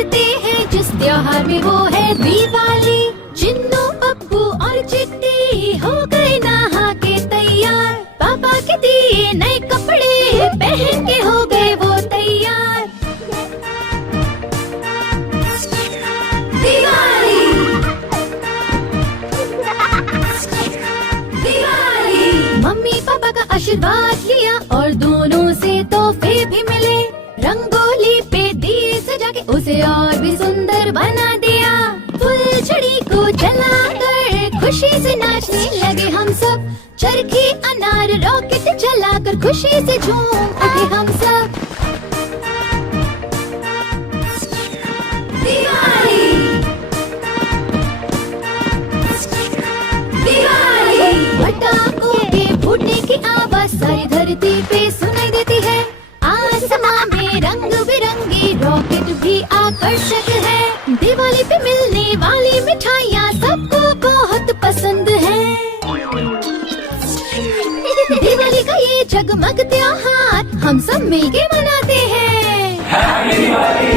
करते हैं जिस त्योहार में वो है दिवाली। चिन्नू पप्पू और चिट्टी हो गए नहा के तैयार। पापा के दिए नए कपड़े पहन के हो गए वो तैयार। दिवाली दिवाली। मम्मी पापा का आशीर्वाद लिया और दोनों से तोहफे भी मिले। रंगोली पे दिए सजा के उसे और भी सुंदर बना दिया। फुलझड़ी को जलाकर खुशी से नाचने लगे हम सब। चरखी अनार रॉकेट जलाकर खुशी से झूम उठे हम सब। दिवाली दिवाली। पटाखों के फूटने की आवाज सारी धरती पे सुनाई देती है। आसमां में रंग बिरंगी रॉकेट भी आकर्षक है। दिवाली पे मिलने वाली मिठाइयाँ सबको बहुत पसंद है। दिवाली का ये जगमग त्योहार हम सब मिलके मनाते हैं।